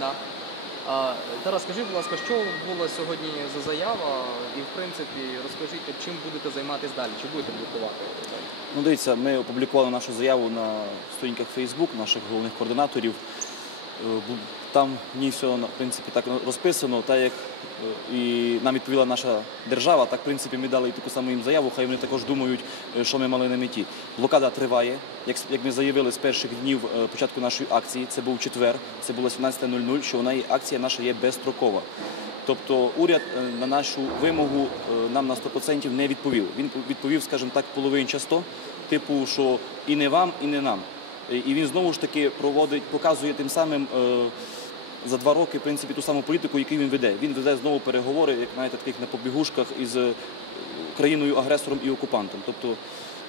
Да. А, Тарас, скажіть, будь ласка, що була сьогодні за заява? І, в принципі, розкажіть, чим будете займатися далі? Чи будете блокувати? Ну, дивіться, ми опублікували нашу заяву на сторінках Facebook наших головних координаторів. Там в ній все в принципі так розписано, так як е, і нам відповіла наша держава, так в принципі ми дали таку саму їм заяву. Хай вони також думають, е, що ми мали на меті. Блокада триває. Як, ми заявили з перших днів е, початку нашої акції, це був четвер, це було 17.00, що вона є- акція наша є безстрокова. Тобто уряд на нашу вимогу нам на 100% не відповів. Він відповів, скажімо так, половинчасто, типу, що і не вам, і не нам. І він знову ж таки проводить, показує тим самим е, за два роки в принципі ту саму політику, яку він веде. Він веде знову переговори, як знаєте, таких на побігушках із е, країною-агресором і окупантом. Тобто,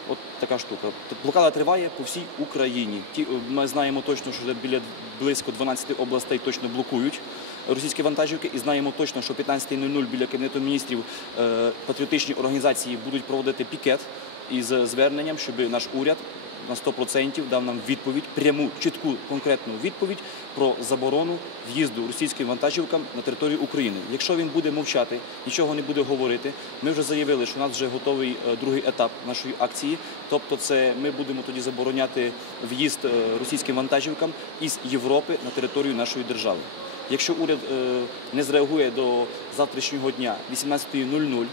от така штука. Тобто блокада триває по всій Україні. Ті, е, ми знаємо точно, що біля близько 12 областей точно блокують російські вантажівки, і знаємо точно, що 15.00 біля кабінету міністрів патріотичні організації будуть проводити пікет із зверненням, щоб наш уряд на 100% дав нам відповідь, пряму, чітку, конкретну відповідь про заборону в'їзду російським вантажівкам на територію України. Якщо він буде мовчати, нічого не буде говорити, ми вже заявили, що у нас вже готовий е, другий етап нашої акції. Тобто, це ми будемо тоді забороняти в'їзд е, російським вантажівкам із Європи на територію нашої держави. Якщо уряд е, не зреагує до завтрашнього дня 18.00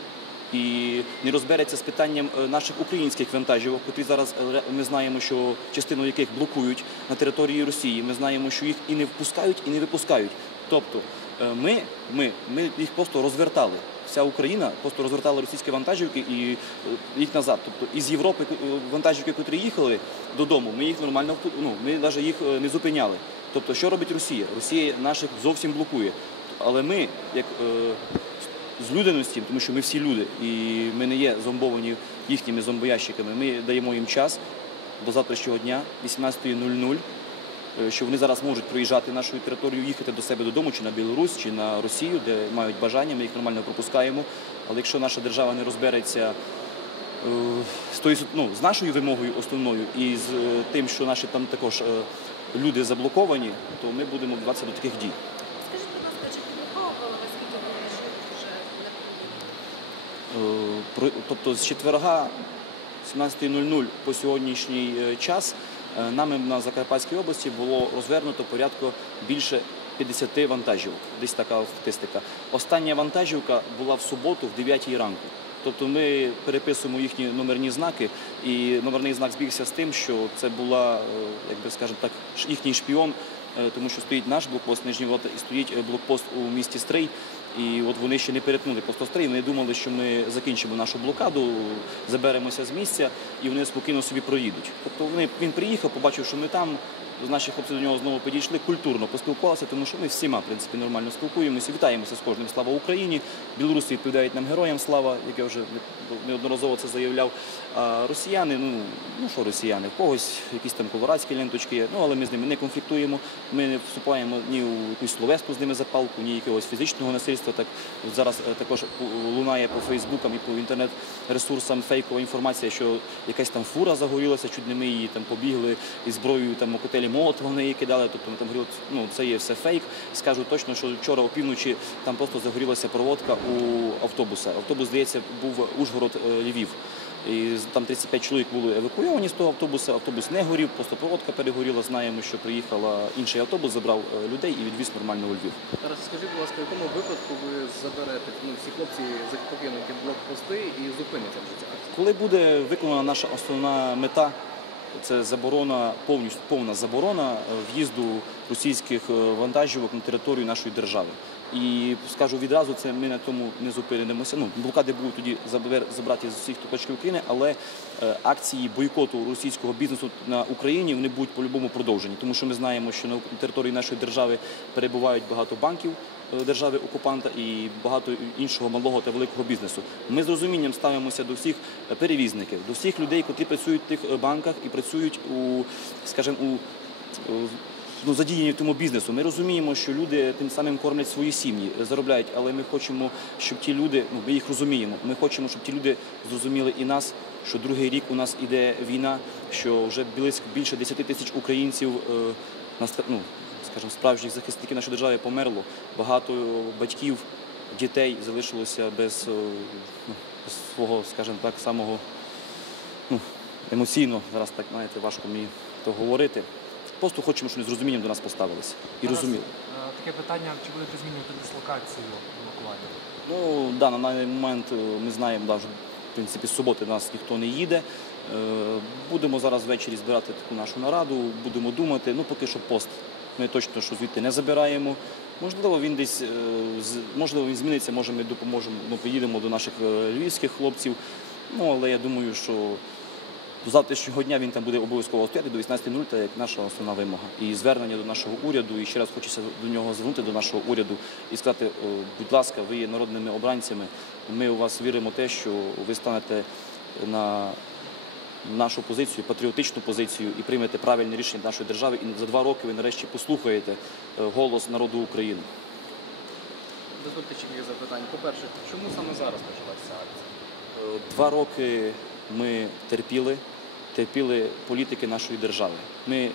і не розбереться з питанням е, наших українських вантажівок, котрі зараз е, ми знаємо, що частину яких блокують на території Росії. Ми знаємо, що їх і не впускають, і не випускають. Тобто е, ми, ми, ми їх просто розвертали. Вся Україна просто розвертала російські вантажівки і їх назад. Тобто із Європи вантажівки, котрі їхали додому, ми їх нормально ну, ми навіть їх не зупиняли. Тобто, що робить Росія? Росія наших зовсім блокує. Але ми, як з людяності, тому що ми всі люди, і ми не є зомбовані їхніми зомбоящиками. Ми даємо їм час до завтрашнього дня, 18.00, е, що вони зараз можуть проїжджати нашою територією, їхати до себе додому, чи на Білорусь, чи на Росію, де мають бажання, ми їх нормально пропускаємо. Але якщо наша держава не розбереться е, з, тою, ну, з нашою вимогою основною і з е, тим, що наші там також люди заблоковані, то ми будемо вдаватися до таких дій. Скажіть, будь ласка, чи підраховували ви, скільки вирішили вже на Е, про- Тобто з четверга 17.00 по сьогоднішній е, час е, нами на Закарпатській області було розвернуто порядку більше 50 вантажівок. Десь така статистика. Остання вантажівка була в суботу в 9 ранку. Тобто ми переписуємо їхні номерні знаки, і номерний знак збігся з тим, що це була, е, як би скажемо так, їхній шпіон, е, тому що стоїть наш блокпост Нижній Волота і стоїть е, блокпост у місті Стрий. І от вони ще не перетнули просто Стрий. Вони думали, що ми закінчимо нашу блокаду, заберемося з місця і вони спокійно собі проїдуть. Тобто вони він приїхав, побачив, що ми там. Наші хлопці до нього знову підійшли, культурно поспілкувалися, тому що ми всіма в принципі нормально спілкуємося, вітаємося з кожним. Слава Україні! Білоруси відповідають нам героям слава, як я вже неодноразово це заявляв. А росіяни, ну ну що росіяни, когось якісь там колорадські ленточки, є, ну але ми з ними не конфліктуємо. Ми не вступаємо ні у якусь словесну з ними запалку, ні якогось фізичного насильства. Так зараз е, також лунає по Фейсбукам і по інтернет-ресурсам фейкова інформація, що якась там фура загорілася, чуть не ми її там побігли із зброєю там у котелі Молотова вони її кидали. Тобто ми там горіли, ну це є все фейк. Скажу точно, що вчора опівночі там просто загорілася проводка у автобуса. Автобус, здається, був Ужгород е, Львів. І там 35 чоловік були евакуйовані з того автобуса. Автобус не горів, просто проводка перегоріла. Знаємо, що приїхала інший автобус, забрав е, людей і відвіз нормально у Львів. Тарас, скажіть, будь ласка, в якому випадку ви заберете, ну, всі хлопці покинуть блокпости і зупиняться ця акція? Коли буде виконана наша основна мета, це заборона, повністю повна заборона е, в'їзду російських е, вантажівок на територію нашої держави. І скажу відразу, це ми на тому не зупинимося. Ну, блокади будуть тоді забраті з усіх куточків України, але е, акції бойкоту російського бізнесу на Україні вони будуть по-любому продовжені, тому що ми знаємо, що на території нашої держави перебувають багато банків е, держави окупанта і багато іншого малого та великого бізнесу. Ми з розумінням ставимося до всіх перевізників, до всіх людей, які працюють в тих е, банках і працюють у, скажімо, у ну, задіяні в тому бізнесу. Ми розуміємо, що люди тим самим кормлять свої сім'ї, е, заробляють, але ми хочемо, щоб ті люди, ну ми їх розуміємо. Ми хочемо, щоб ті люди зрозуміли і нас, що другий рік у нас іде війна, що вже близько більше 10 тисяч українців е, ну, скажімо, справжніх захисників нашої держави померло. Багато батьків, дітей залишилося без, е, ну, без свого, скажімо так, самого ну, емоційно, зараз так знаєте, важко мені то говорити. Просто хочемо, щоб вони з розумінням до нас поставилися і Зараз, розуміли. е, Таке питання, чи будете змінювати дислокацію блокування? Ну, да, на даний момент е, ми знаємо, вже, в принципі, з суботи до нас ніхто не їде. Е, Будемо зараз ввечері збирати таку нашу нараду, будемо думати. Ну, поки що пост. Ми точно що звідти не забираємо. Можливо, він десь можливо він зміниться, може ми допоможемо. Ми поїдемо до наших львівських хлопців. Ну, але я думаю, що до завтрашнього дня він там буде обов'язково стояти до 18.00, так як наша основна вимога. І звернення до нашого уряду, і ще раз хочеться до нього звернути до нашого уряду і сказати, будь ласка, ви є народними обранцями. Ми у вас віримо в те, що ви станете на нашу позицію, патріотичну позицію і приймете правильне рішення нашої держави. І за два роки ви нарешті послухаєте е, голос народу України. Дозвольте ще моє запитання. По-перше, чому саме зараз почалася акція? Е, Два роки ми терпіли, терпіли політики нашої держави. Ми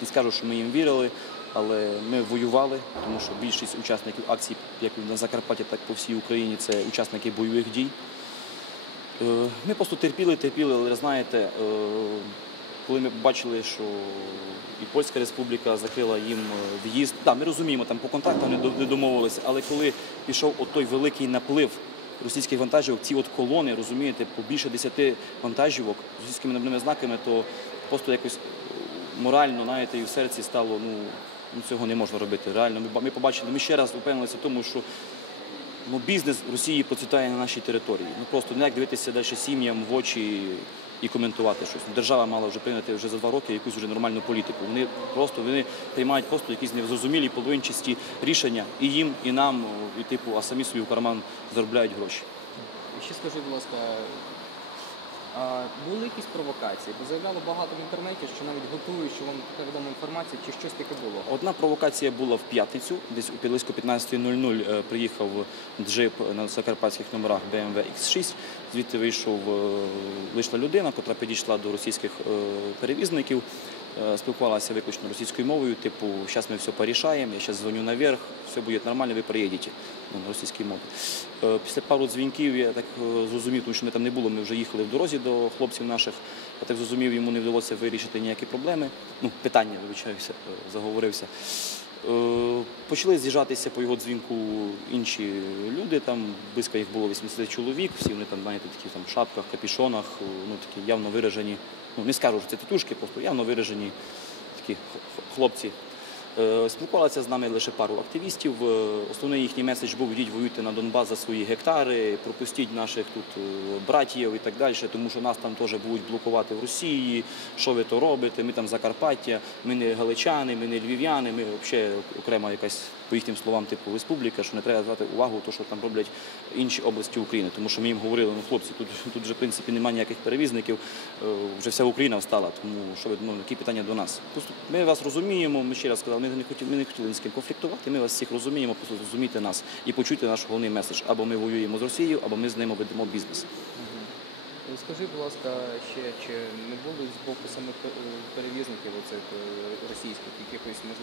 не скажу, що ми їм вірили, але ми воювали, тому що більшість учасників акцій, як на Закарпатті, так і по всій Україні, це учасники бойових дій. Е, Ми просто терпіли, терпіли, але знаєте, е, коли ми побачили, що і Польська Республіка закрила їм е, в'їзд, да, ми розуміємо, там по контрактам не домовилися, але коли пішов от той великий наплив російських вантажівок, ці от колони, розумієте, по більше десяти вантажівок з російськими номерними знаками, то просто якось е, морально, знаєте, і в серці стало, ну, ну цього не можна робити. Реально, ми, ми побачили, ми ще раз упевнилися в тому, що ну, бізнес Росії процвітає на нашій території. Ну просто не як дивитися далі сім'ям в очі і коментувати щось. Держава мала вже прийняти вже за два роки якусь вже нормальну політику. Вони просто вони приймають просто якісь незрозумілі половинчасті рішення і їм, і нам, і типу, а самі собі в карман заробляють гроші. І ще скажи, будь ласка, були якісь провокації? Бо заявляло багато в інтернеті, що навіть готують, що вам така відома інформація, чи щось таке було? Одна провокація була в п'ятницю, десь у близько 15.00 е, приїхав джип на закарпатських номерах BMW X6. Звідти вийшов, е, вийшла людина, котра підійшла до російських е, перевізників, спілкувалася виключно російською мовою, типу, зараз ми все порішаємо, я зараз дзвоню наверх, все буде нормально, ви приїдете ну, на російській мові. Е, Після пару дзвінків я так е, зрозумів, тому що ми там не було, ми вже їхали в дорозі до хлопців наших. Я так зрозумів, йому не вдалося вирішити ніякі проблеми. Ну, питання, вибачаюся, е, заговорився. Е, Почали з'їжджатися по його дзвінку інші люди, там близько їх було 80 чоловік, всі вони там, знаєте, такі там в шапках, капішонах, е, ну такі явно виражені, ну не скажу, що це тітушки, просто явно виражені такі хлопці. Е, Спілкувалися з нами лише пару активістів. Е, Основний їхній меседж був йдіть воюйте на Донбас за свої гектари, пропустіть наших тут е, братів і так далі, тому що нас там теж будуть блокувати в Росії. Що ви то робите? Ми там Закарпаття, ми не галичани, ми не львів'яни, ми взагалі окрема якась, по їхнім словам, типу республіка, що не треба звати увагу, то що там роблять інші області України. Тому що ми їм говорили, ну хлопці, тут, тут вже в принципі немає ніяких перевізників, вже вся Україна встала, тому що ви ну, які питання до нас? Ми вас розуміємо, ми ще раз сказали, ми не хотіли, ні з ким конфліктувати, ми вас всіх розуміємо, просто зрозумійте нас і почуйте наш головний меседж. Або ми воюємо з Росією, або ми з ними ведемо бізнес. Скажи, будь ласка, ще чи не було з боку самих е, перевізників оцих е, російських якихось можливо